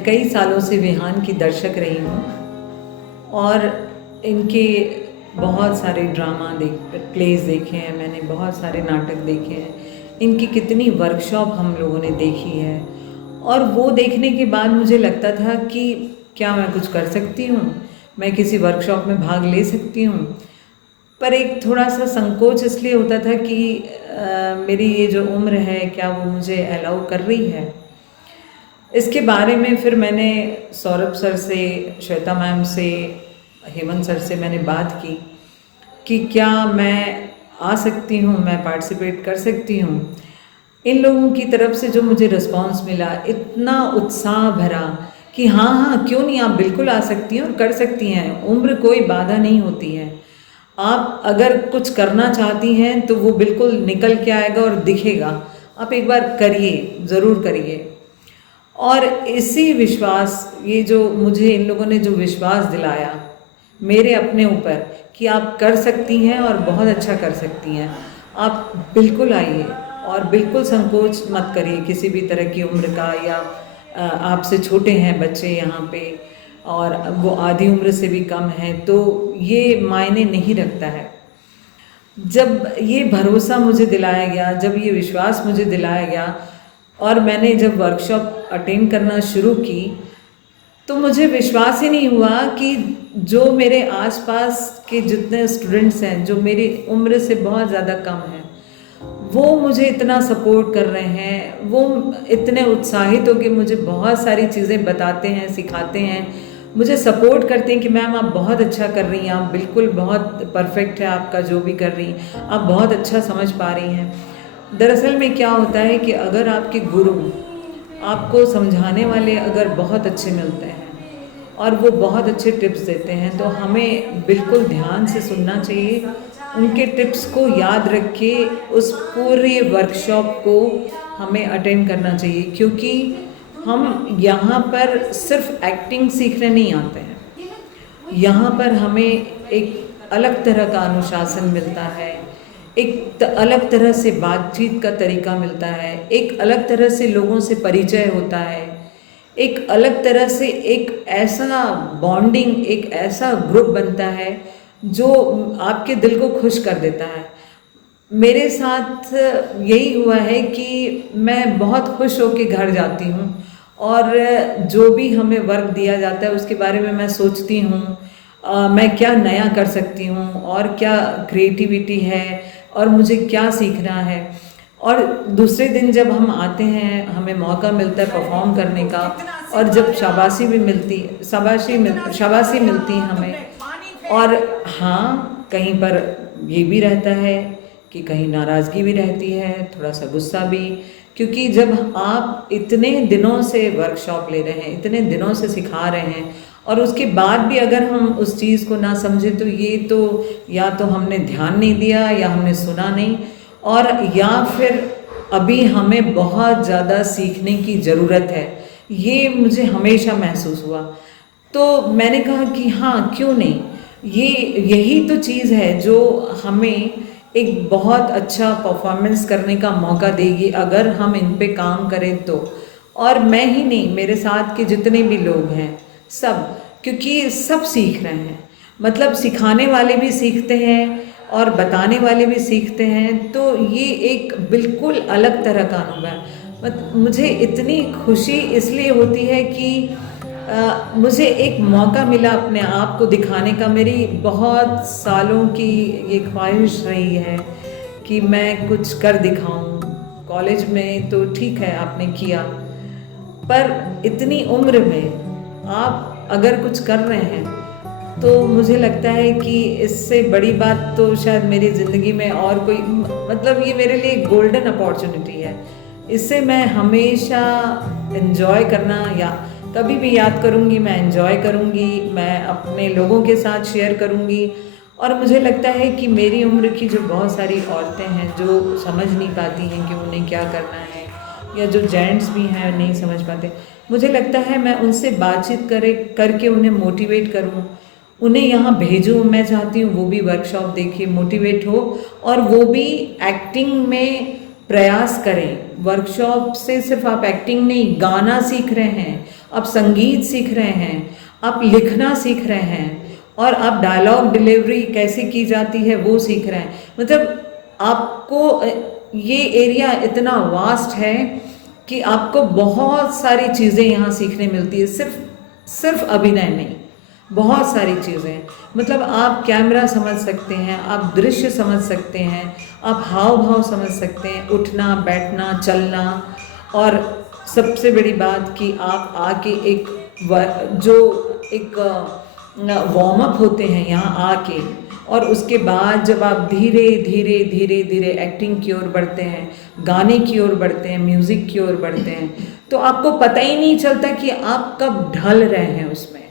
मैं कई सालों से विहान की दर्शक रही हूँ और इनके बहुत सारे ड्रामा प्लेस देखे हैं मैंने, बहुत सारे नाटक देखे हैं। इनकी कितनी वर्कशॉप हम लोगों ने देखी है और वो देखने के बाद मुझे लगता था कि क्या मैं कुछ कर सकती हूँ, मैं किसी वर्कशॉप में भाग ले सकती हूँ। पर एक थोड़ा सा संकोच इसलिए होता था कि मेरी ये जो उम्र है क्या वो मुझे अलाउ कर रही है। इसके बारे में फिर मैंने सौरभ सर से, श्वेता मैम से, हेमंत सर से मैंने बात की कि क्या मैं आ सकती हूँ, मैं पार्टिसिपेट कर सकती हूँ। इन लोगों की तरफ से जो मुझे रिस्पांस मिला, इतना उत्साह भरा कि हाँ हाँ क्यों नहीं, आप बिल्कुल आ सकती हैं और कर सकती हैं। उम्र कोई बाधा नहीं होती है। आप अगर कुछ करना चाहती हैं तो वो बिल्कुल निकल के आएगा और दिखेगा। आप एक बार करिए, ज़रूर करिए। और इसी विश्वास, ये जो मुझे इन लोगों ने जो विश्वास दिलाया मेरे अपने ऊपर कि आप कर सकती हैं और बहुत अच्छा कर सकती हैं, आप बिल्कुल आइए और बिल्कुल संकोच मत करिए किसी भी तरह की उम्र का, या आपसे छोटे हैं बच्चे यहाँ पे और वो आधी उम्र से भी कम है, तो ये मायने नहीं रखता है। जब ये भरोसा मुझे दिलाया गया, जब ये विश्वास मुझे दिलाया गया और मैंने जब वर्कशॉप अटेंड करना शुरू की, तो मुझे विश्वास ही नहीं हुआ कि जो मेरे आसपास के जितने स्टूडेंट्स हैं, जो मेरी उम्र से बहुत ज़्यादा कम हैं, वो मुझे इतना सपोर्ट कर रहे हैं। वो इतने उत्साहित हो कि मुझे बहुत सारी चीज़ें बताते हैं, सिखाते हैं, मुझे सपोर्ट करते हैं कि मैम आप बहुत अच्छा कर रही हैं, आप बिल्कुल बहुत परफेक्ट है आपका जो भी कर रही हैं, आप बहुत अच्छा समझ पा रही हैं। दरअसल में क्या होता है कि अगर आपके गुरु, आपको समझाने वाले अगर बहुत अच्छे मिलते हैं और वो बहुत अच्छे टिप्स देते हैं, तो हमें बिल्कुल ध्यान से सुनना चाहिए, उनके टिप्स को याद रख के उस पूरे वर्कशॉप को हमें अटेंड करना चाहिए। क्योंकि हम यहाँ पर सिर्फ एक्टिंग सीखने नहीं आते हैं, यहाँ पर हमें एक अलग तरह का अनुशासन मिलता है, एक अलग तरह से बातचीत का तरीका मिलता है, एक अलग तरह से लोगों से परिचय होता है, एक अलग तरह से एक ऐसा बॉन्डिंग, एक ऐसा ग्रुप बनता है जो आपके दिल को खुश कर देता है। मेरे साथ यही हुआ है कि मैं बहुत खुश होकर घर जाती हूँ और जो भी हमें वर्क दिया जाता है उसके बारे में मैं सोचती हूँ, मैं क्या नया कर सकती हूँ और क्या क्रिएटिविटी है और मुझे क्या सीखना है। और दूसरे दिन जब हम आते हैं, हमें मौका मिलता है परफॉर्म करने का, और जब शाबाशी भी मिलती, शाबाशी मिलती है हमें। और हाँ, कहीं पर ये भी रहता है कि कहीं नाराज़गी भी रहती है, थोड़ा सा गुस्सा भी, क्योंकि जब आप इतने दिनों से वर्कशॉप ले रहे हैं, इतने दिनों से सिखा रहे हैं और उसके बाद भी अगर हम उस चीज़ को ना समझें, तो ये तो या तो हमने ध्यान नहीं दिया या हमने सुना नहीं, और या फिर अभी हमें बहुत ज़्यादा सीखने की ज़रूरत है। ये मुझे हमेशा महसूस हुआ। तो मैंने कहा कि हाँ क्यों नहीं, ये यही तो चीज़ है जो हमें एक बहुत अच्छा परफॉर्मेंस करने का मौका देगी अगर हम इन पे काम करें तो। और मैं ही नहीं, मेरे साथ के जितने भी लोग हैं सब, क्योंकि सब सीख रहे हैं, मतलब सिखाने वाले भी सीखते हैं और बताने वाले भी सीखते हैं, तो ये एक बिल्कुल अलग तरह का अनुभव है। मुझे इतनी खुशी इसलिए होती है कि मुझे एक मौका मिला अपने आप को दिखाने का। मेरी बहुत सालों की ये ख्वाहिश रही है कि मैं कुछ कर दिखाऊं। कॉलेज में तो ठीक है आपने किया, पर इतनी उम्र में आप अगर कुछ कर रहे हैं तो मुझे लगता है कि इससे बड़ी बात तो शायद मेरी ज़िंदगी में और कोई, मतलब ये मेरे लिए गोल्डन अपॉर्चुनिटी है। इससे मैं हमेशा एंजॉय करना, या कभी भी याद करूँगी, मैं एंजॉय करूँगी, मैं अपने लोगों के साथ शेयर करूँगी। और मुझे लगता है कि मेरी उम्र की जो बहुत सारी औरतें हैं जो समझ नहीं पाती हैं कि उन्हें क्या करना है, या जो जेंट्स भी हैं नहीं समझ पाते, मुझे लगता है मैं उनसे बातचीत करके उन्हें मोटिवेट करूँ, उन्हें यहाँ भेजूँ। मैं चाहती हूँ वो भी वर्कशॉप देखे, मोटिवेट हो और वो भी एक्टिंग में प्रयास करें। वर्कशॉप से सिर्फ आप एक्टिंग नहीं, गाना सीख रहे हैं आप संगीत सीख रहे हैं, आप लिखना सीख रहे हैं, और आप डायलॉग डिलीवरी कैसे की जाती है वो सीख रहे हैं। मतलब आपको ये एरिया इतना वास्ट है कि आपको बहुत सारी चीज़ें यहाँ सीखने मिलती है, सिर्फ अभिनय नहीं, बहुत सारी चीज़ें। मतलब आप कैमरा समझ सकते हैं, आप दृश्य समझ सकते हैं, आप हाव भाव समझ सकते हैं, उठना बैठना चलना। और सबसे बड़ी बात कि आप आके जो एक वार्म अप होते हैं यहाँ आके, और उसके बाद जब आप धीरे धीरे धीरे धीरे एक्टिंग की ओर बढ़ते हैं, गाने की ओर बढ़ते हैं, म्यूज़िक की ओर बढ़ते हैं, तो आपको पता ही नहीं चलता कि आप कब ढल रहे हैं उसमें,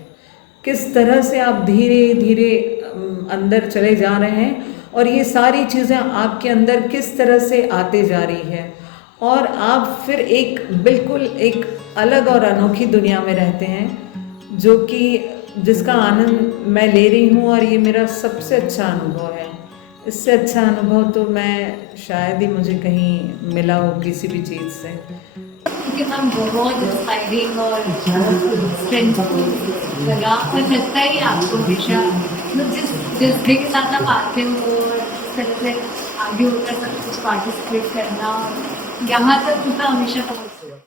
किस तरह से आप धीरे धीरे अंदर चले जा रहे हैं, और ये सारी चीज़ें आपके अंदर किस तरह से आते जा रही है, और आप फिर एक बिल्कुल एक अलग और अनोखी दुनिया में रहते हैं, जो कि जिसका आनंद मैं ले रही हूँ, और ये मेरा सबसे अच्छा अनुभव है। इससे अच्छा अनुभव तो मैं शायद ही मुझे कहीं मिला हो किसी भी चीज़ से। क्योंकि मैम बहुत इंस्पायरिंग और स्ट्रेंथफुल लगा, और लगता ही आपको हमेशा जिस जज्बे के साथ आप आते हो और इस तरह से आगे होकर सब कुछ पार्टिसिपेट करना, यहाँ तक तो हमेशा पहुँचते हो।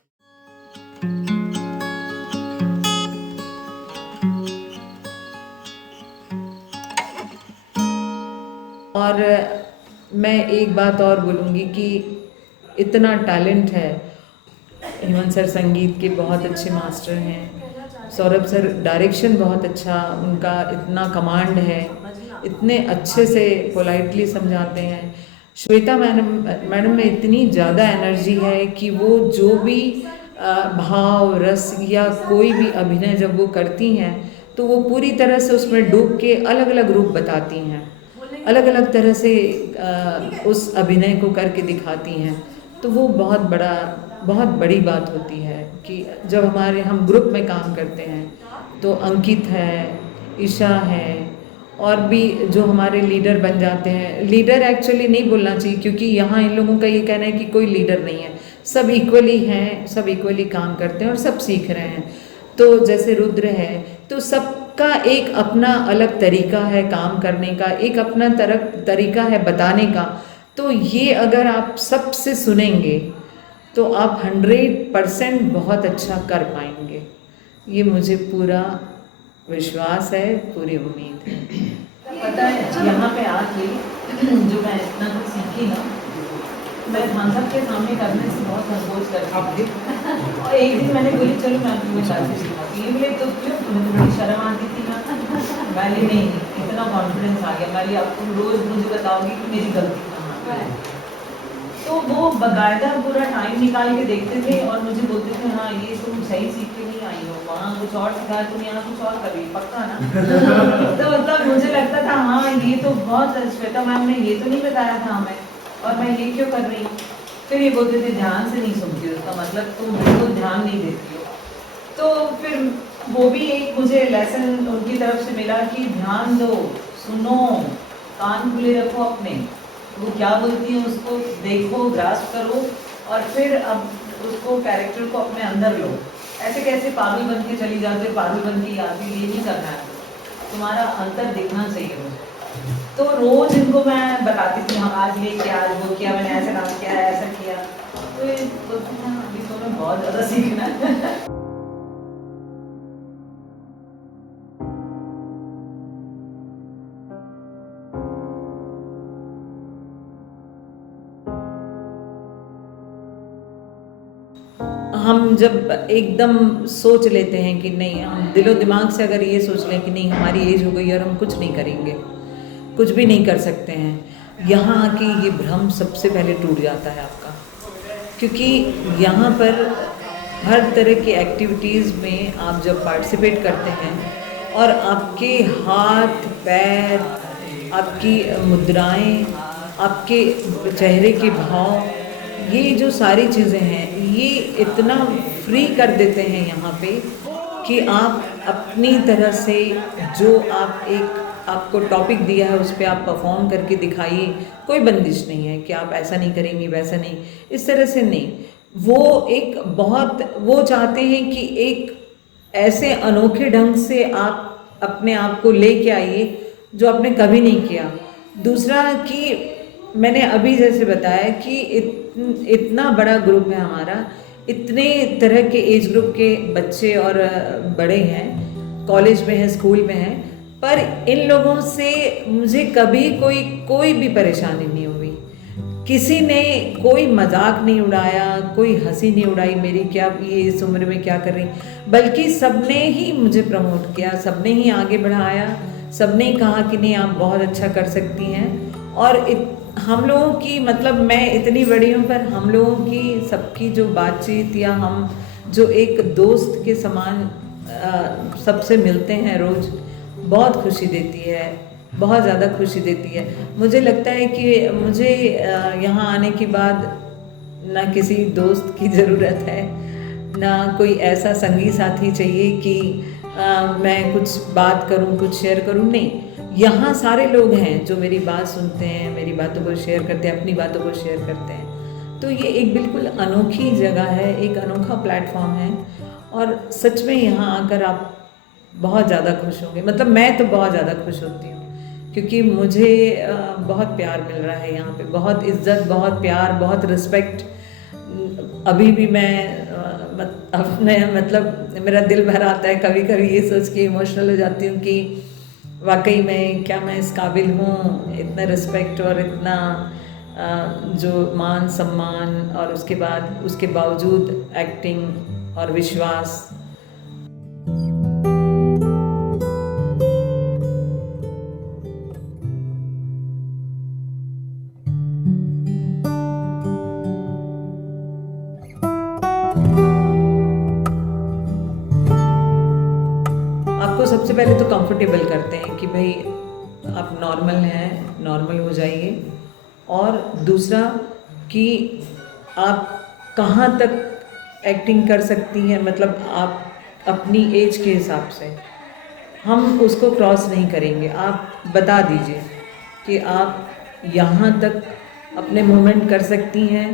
और मैं एक बात और बोलूँगी कि इतना टैलेंट है, हेमंत सर संगीत के बहुत अच्छे मास्टर हैं, सौरभ सर डायरेक्शन बहुत अच्छा, उनका इतना कमांड है, इतने अच्छे से पोलाइटली समझाते हैं। श्वेता मैडम में इतनी ज़्यादा एनर्जी है कि वो जो भी भाव रस या कोई भी अभिनय जब वो करती हैं तो वो पूरी तरह से उसमें डूब के अलग अलग रूप बताती हैं, अलग अलग तरह से उस अभिनय को करके दिखाती हैं। तो वो बहुत बड़ी बात होती है कि जब हम ग्रुप में काम करते हैं तो अंकित है, ईशा है, और भी जो हमारे लीडर बन जाते हैं। लीडर एक्चुअली नहीं बोलना चाहिए, क्योंकि यहाँ इन लोगों का ये कहना है कि कोई लीडर नहीं है, सब इक्वली हैं, सब इक्वली काम करते हैं और सब सीख रहे हैं। तो जैसे रुद्र है, तो सबका एक अपना अलग तरीका है काम करने का, एक अपना तरीका है बताने का। तो ये अगर आप सबसे सुनेंगे तो आप 100% बहुत अच्छा कर पाएंगे, ये मुझे पूरा विश्वास है, पूरी उम्मीद है। पता है यहाँ पे आके जो मैं इतना कुछ सीखी ना, मैं खान साहब के सामने करने से बहुत संकोच करती थी। और एक दिन मैंने बोली चलो मैं तुम्हें डांस सिखाती हूँ। बोले तो क्यों, तुम्हें तो बड़ी शर्म आती थी ना। मैंने नहीं, इतना कॉन्फिडेंस आ गया। मैंने अब तुम रोज़ मुझे बताओगी कि मेरी गलती कहाँ है। तो वो बाकायदा पूरा टाइम निकाल के देखते थे और मुझे बोलते थे हाँ ये तुम सही सीख के नहीं आई हो, वहाँ कुछ और सिखाया, तुम यहाँ कुछ और कर रही, पक्का ना। तो मतलब मुझे लगता था हाँ ये तो बहुत, श्वेता मैम ने ये तो नहीं बताया था हमें, और मैं ये क्यों कर रही हूँ। फिर ये बोलते थे ध्यान से नहीं सुनती हो, उसका मतलब तुम बिल्कुल ध्यान नहीं देती हो। तो फिर वो भी एक मुझे लेसन उनकी तरफ से मिला कि ध्यान दो, सुनो, कान खुले रखो अपने, वो क्या बोलती है उसको देखो, ग्रास्प करो, और फिर अब उसको कैरेक्टर को अपने अंदर लो। ऐसे कैसे पागल बन के चली जाते हो, पागल बन के आती, ये नहीं करना है, तुम्हारा अंतर दिखना चाहिए मुझे। तो रोज इनको मैं बताती थी हाँ आज ये किया, आज वो किया, मैंने ऐसा काम किया, ऐसा किया। तो ये बोलती थी अभी तो मैं बहुत ज़्यादा सीखना है। हम जब एकदम सोच लेते हैं कि नहीं, हम दिलो दिमाग से अगर ये सोच लें कि नहीं हमारी एज हो गई और हम कुछ नहीं करेंगे, कुछ भी नहीं कर सकते हैं, यहाँ आके ये भ्रम सबसे पहले टूट जाता है आपका। क्योंकि यहाँ पर हर तरह की एक्टिविटीज़ में आप जब पार्टिसिपेट करते हैं और आपके हाथ पैर, आपकी मुद्राएं, आपके चेहरे के भाव, ये जो सारी चीज़ें हैं ये इतना फ्री कर देते हैं यहाँ पे कि आप अपनी तरह से जो आपको टॉपिक दिया है उस पर आप परफॉर्म करके दिखाइए। कोई बंदिश नहीं है कि आप ऐसा नहीं करेंगी, वैसा नहीं, इस तरह से नहीं। वो चाहते हैं कि एक ऐसे अनोखे ढंग से आप अपने आप को लेके आइए जो आपने कभी नहीं किया। दूसरा कि मैंने अभी जैसे बताया कि इतना बड़ा ग्रुप है हमारा, इतने तरह के एज ग्रुप के बच्चे और बड़े हैं, कॉलेज में हैं, स्कूल में हैं, पर इन लोगों से मुझे कभी कोई भी परेशानी नहीं हुई। किसी ने कोई मजाक नहीं उड़ाया, कोई हंसी नहीं उड़ाई मेरी, क्या ये इस उम्र में क्या कर रही, बल्कि सबने ही मुझे प्रमोट किया, सबने ही आगे बढ़ाया, सबने ही कहा कि नहीं आप बहुत अच्छा कर सकती हैं। और हम लोगों की, मतलब मैं इतनी बड़ी हूँ पर हम लोगों की सबकी जो बातचीत, या हम जो एक दोस्त के समान सबसे मिलते हैं रोज़, बहुत खुशी देती है, बहुत ज़्यादा खुशी देती है। मुझे लगता है कि मुझे यहाँ आने के बाद ना किसी दोस्त की ज़रूरत है, ना कोई ऐसा संगी साथी चाहिए कि मैं कुछ बात करूँ, कुछ शेयर करूँ, नहीं। यहाँ सारे लोग हैं जो मेरी बात सुनते हैं, मेरी बातों को शेयर करते हैं, अपनी बातों को शेयर करते हैं। तो ये एक बिल्कुल अनोखी जगह है, एक अनोखा प्लेटफॉर्म है, और सच में यहाँ आकर आप बहुत ज़्यादा खुश होंगे। मतलब मैं तो बहुत ज़्यादा खुश होती हूँ क्योंकि मुझे बहुत प्यार मिल रहा है यहाँ पे, बहुत इज्जत, बहुत प्यार, बहुत रिस्पेक्ट। अभी भी मैं अपने मतलब मेरा दिल भर आता है, कभी कभी ये सोच के इमोशनल हो जाती हूँ कि वाकई में क्या मैं इस काबिल हूँ, इतना रिस्पेक्ट और इतना जो मान सम्मान, और उसके बावजूद एक्टिंग और विश्वास। आपको सबसे पहले तो कंफर्टेबल करते हैं कि भाई आप नॉर्मल हैं, नॉर्मल हो जाइए। और दूसरा कि आप कहाँ तक एक्टिंग कर सकती हैं, मतलब आप अपनी एज के हिसाब से, हम उसको क्रॉस नहीं करेंगे। आप बता दीजिए कि आप यहाँ तक अपने मूवमेंट कर सकती हैं,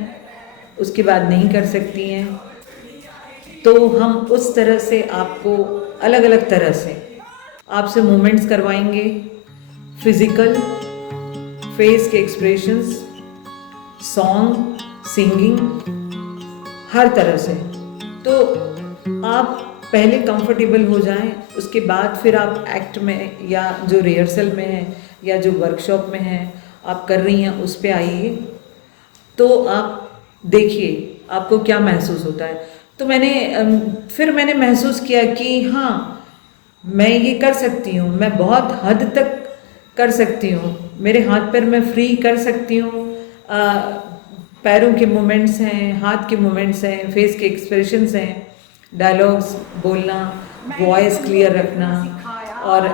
उसके बाद नहीं कर सकती हैं, तो हम उस तरह से आपको अलग अलग तरह से आपसे मूवमेंट्स करवाएंगे, फिजिकल, फेस के एक्सप्रेशंस, सॉन्ग, सिंगिंग, हर तरह से। तो आप पहले कंफर्टेबल हो जाएं, उसके बाद फिर आप एक्ट में, या जो रिहर्सल में है, या जो वर्कशॉप में है आप कर रही हैं, उस पे आइए, तो आप देखिए आपको क्या महसूस होता है। तो फिर मैंने महसूस किया कि हाँ, मैं ये कर सकती हूँ, मैं बहुत हद तक कर सकती हूँ, मेरे हाथ पैर मैं फ्री कर सकती हूँ, पैरों के मूवमेंट्स हैं, हाथ के मूवमेंट्स हैं, फेस के एक्सप्रेशंस हैं, डायलॉग्स बोलना, वॉइस क्लियर रखना, और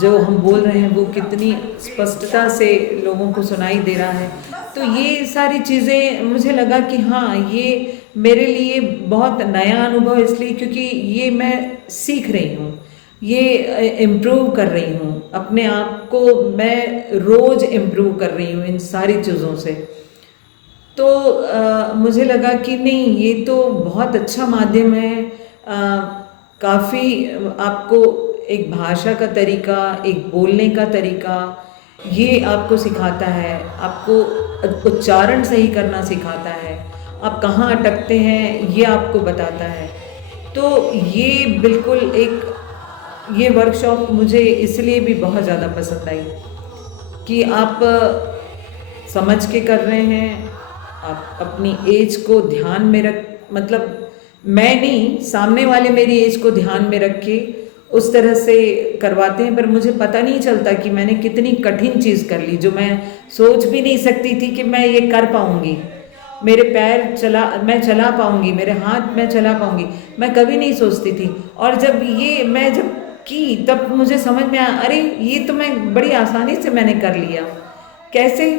जो हम बोल रहे हैं वो कितनी स्पष्टता से लोगों को सुनाई दे रहा है। तो ये सारी चीज़ें मुझे लगा कि हाँ, ये मेरे लिए बहुत नया अनुभव, इसलिए क्योंकि ये मैं सीख रही हूँ, ये इम्प्रूव कर रही हूँ अपने आप को, मैं रोज़ इम्प्रूव कर रही हूँ इन सारी चीज़ों से। तो मुझे लगा कि नहीं, ये तो बहुत अच्छा माध्यम है, काफ़ी आपको एक भाषा का तरीका, एक बोलने का तरीका, ये आपको सिखाता है, आपको उच्चारण सही करना सिखाता है, आप कहाँ अटकते हैं ये आपको बताता है। तो ये बिल्कुल ये वर्कशॉप मुझे इसलिए भी बहुत ज़्यादा पसंद आई कि आप समझ के कर रहे हैं, आप अपनी एज को ध्यान में मतलब मैं नहीं, सामने वाले मेरी एज को ध्यान में रख के उस तरह से करवाते हैं। पर मुझे पता नहीं चलता कि मैंने कितनी कठिन चीज़ कर ली, जो मैं सोच भी नहीं सकती थी कि मैं ये कर पाऊँगी। मेरे पैर मैं चला पाऊँगी, मेरे हाथ मैं चला पाऊँगी, मैं कभी नहीं सोचती थी। और मैं जब की तब मुझे समझ में आया, अरे ये तो मैं बड़ी आसानी से मैंने कर लिया। कैसे?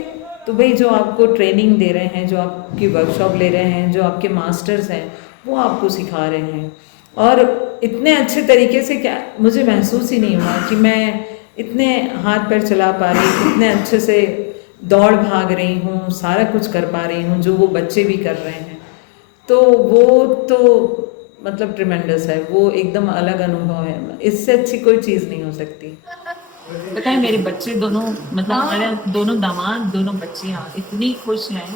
तो भाई जो आपको ट्रेनिंग दे रहे हैं, जो आपकी वर्कशॉप ले रहे हैं, जो आपके मास्टर्स हैं, वो आपको सिखा रहे हैं। और इतने अच्छे तरीके से क्या मुझे महसूस ही नहीं हुआ कि मैं इतने हाथ पैर चला पा रही, इतने अच्छे से दौड़ भाग रही हूँ, सारा कुछ कर पा रही हूँ जो वो बच्चे भी कर रहे हैं। तो वो तो मतलब ट्रिमेंडस है वो, एकदम अलग अनुभव है, इससे अच्छी कोई चीज़ नहीं हो सकती। पता है मेरे बच्चे दोनों, मतलब हमारे दोनों दामाद, दोनों बच्चियां इतनी खुश हैं।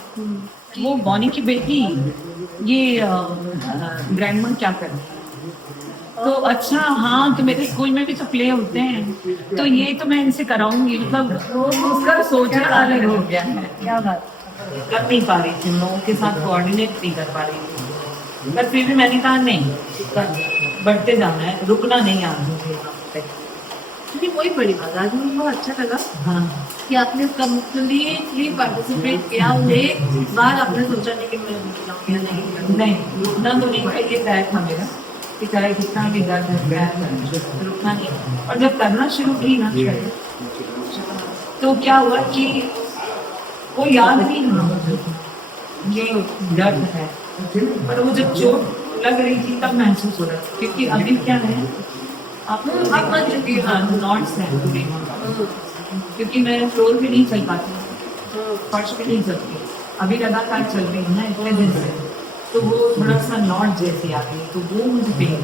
वो बॉनी की बेटी ये ग्रैंड मम क्या कर रही है, तो अच्छा हाँ, तो मेरे स्कूल में भी तो प्ले होते हैं, तो ये तो मैं इनसे कराऊंगी, मतलब उसका सोचना अलग हो गया है। क्या बात, कर नहीं पा रही थी, लोगों के साथ कोऑर्डिनेट नहीं कर पा रही थी, पर फिर भी मैंने कहा नहीं, बढ़ते जाना है, रुकना नहीं आज मुझे यहाँ पे। क्योंकि वही बड़ी बात, आज मुझे बहुत अच्छा लगा हाँ कि आपने कंप्लीटली पार्टिसिपेट किया। एक बार आपने सोचा नहीं कि मैं रुक जाऊँ या नहीं करूँ। नहीं, रुकना तो नहीं था, ये तय था मेरा कि चाहे कितना भी दर्द है रुकना नहीं। और जब करना शुरू की ना तो क्या हुआ कि वो याद नहीं हुआ मुझे ये दर्द है, पर वो जब चोट लग रही थी तब महसूस हो रहा था, क्योंकि अभी क्या है आपको नॉट्स हैं पूरे, क्योंकि मैं फ्लोर भी नहीं चल पाती, फर्श भी नहीं चलती, अभी लगातार चल रही हूँ ना इतने दिन से, तो वो थोड़ा सा नॉट जैसी आ गई, तो वो मुझे पेन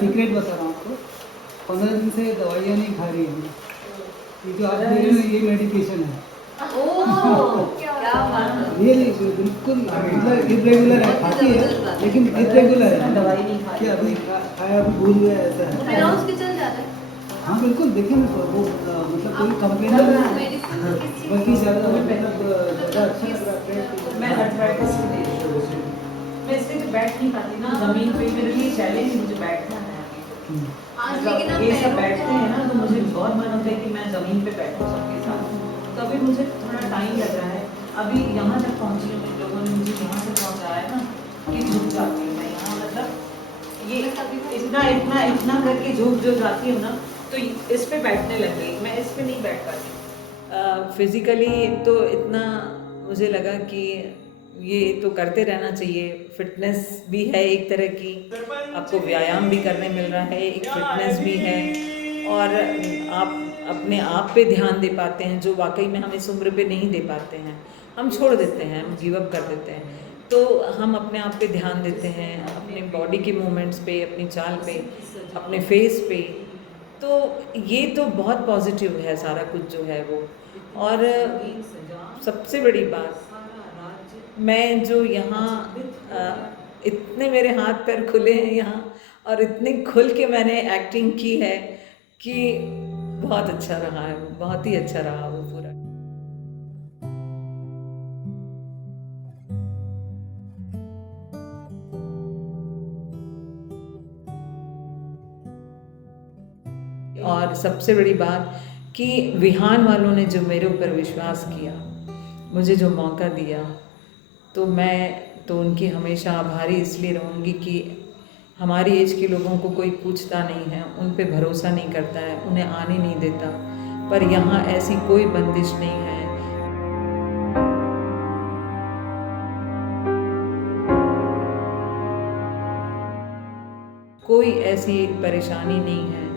सीक्रेट बता रहा हूँ आपको, 15 दिन से दवाइयाँ नहीं खा रही हूँ, ये जो आप दे रहे हो ये मेडिकेशन है। क्या बात है। ये बिल्कुल मतलब इरेगुलर है, खाती है लेकिन इरेगुलर है, दवाई नहीं खाई। क्या भाई खाया अभी भूल गया ऐसा है। बिना उसके चल जाता है। हाँ बिल्कुल, देखिए वो मतलब कोई कंप्लेन बल्कि ज़्यादा मतलब ज़्यादा अच्छा लग रहा है। मैं अर्थराइटिस से मैं इसलिए तो बैठ नहीं पाती ना जमीन पे, मेरे लिए चैलेंज मुझे बैठना है। आज लेकिन आप ये सब पैरों बैठते हैं ना, तो मुझे बहुत मन होता है कि मैं जमीन पे बैठूं सबके साथ, तो अभी मुझे थोड़ा टाइम लग रहा है। अभी यहाँ तक पहुँची हूँ, इन लोगों ने मुझे यहाँ से पहुँचाया है ना कि झुक जाती हूँ मैं यहाँ, मतलब ये इतना इतना इतना करके झुक जो जाती हूँ ना, तो इस पे बैठने लग गई, मैं इस पे नहीं बैठ पाती। फिज़िकली तो इतना मुझे लगा कि ये तो करते रहना चाहिए, फिटनेस भी है एक तरह की, आपको व्यायाम भी करने मिल रहा है, एक फिटनेस भी है, और आप अपने आप पे ध्यान दे पाते हैं जो वाकई में हम इस उम्र पे नहीं दे पाते हैं। हम छोड़ देते हैं, हम गिव अप कर देते हैं, तो हम अपने आप पे ध्यान देते हैं, अपने बॉडी के मूवमेंट्स पे, अपनी चाल पे, अपने फेस पे, तो ये तो बहुत पॉजिटिव है सारा कुछ जो है वो। और सबसे बड़ी बात, मैं जो यहाँ इतने मेरे हाथ पैर खुले हैं यहाँ, और इतने खुल के मैंने एक्टिंग की है कि बहुत अच्छा रहा है, बहुत ही अच्छा रहा वो पूरा। और सबसे बड़ी बात कि विहान वालों ने जो मेरे ऊपर विश्वास किया, मुझे जो मौका दिया, तो मैं तो उनकी हमेशा आभारी इसलिए रहूँगी कि हमारी एज के लोगों को कोई पूछता नहीं है, उन पे भरोसा नहीं करता है, उन्हें आने नहीं देता, पर यहाँ ऐसी कोई बंदिश नहीं है। कोई ऐसी परेशानी नहीं है।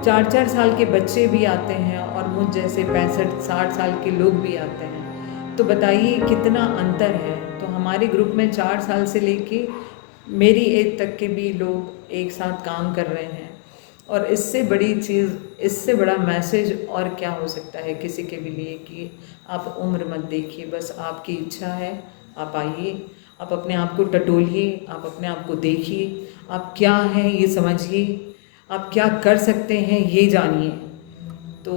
4-4 साल के बच्चे भी आते हैं और मुझ जैसे 65-60 साल के लोग भी आते हैं, तो बताइए कितना अंतर है। तो हमारे ग्रुप में 4 साल से लेके मेरी एज तक के भी लोग एक साथ काम कर रहे हैं, और इससे बड़ी चीज़, इससे बड़ा मैसेज और क्या हो सकता है किसी के भी लिए कि आप उम्र मत देखिए, बस आपकी इच्छा है, आप आइए, आप अपने आप को टटोलिए, आप अपने आप को देखिए, आप क्या हैं ये समझिए, आप क्या कर सकते हैं ये जानिए। तो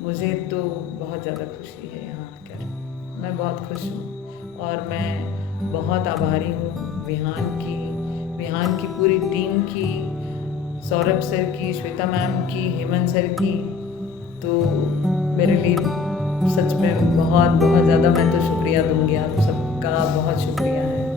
मुझे तो बहुत ज़्यादा खुशी है यहाँ आकर, मैं बहुत खुश हूँ, और मैं बहुत आभारी हूँ विहान की पूरी टीम की, सौरभ सर की, श्वेता मैम की, हेमंत सर की। तो मेरे लिए सच में बहुत बहुत ज़्यादा, मैं तो शुक्रिया दूँगी, आप सबका बहुत शुक्रिया है।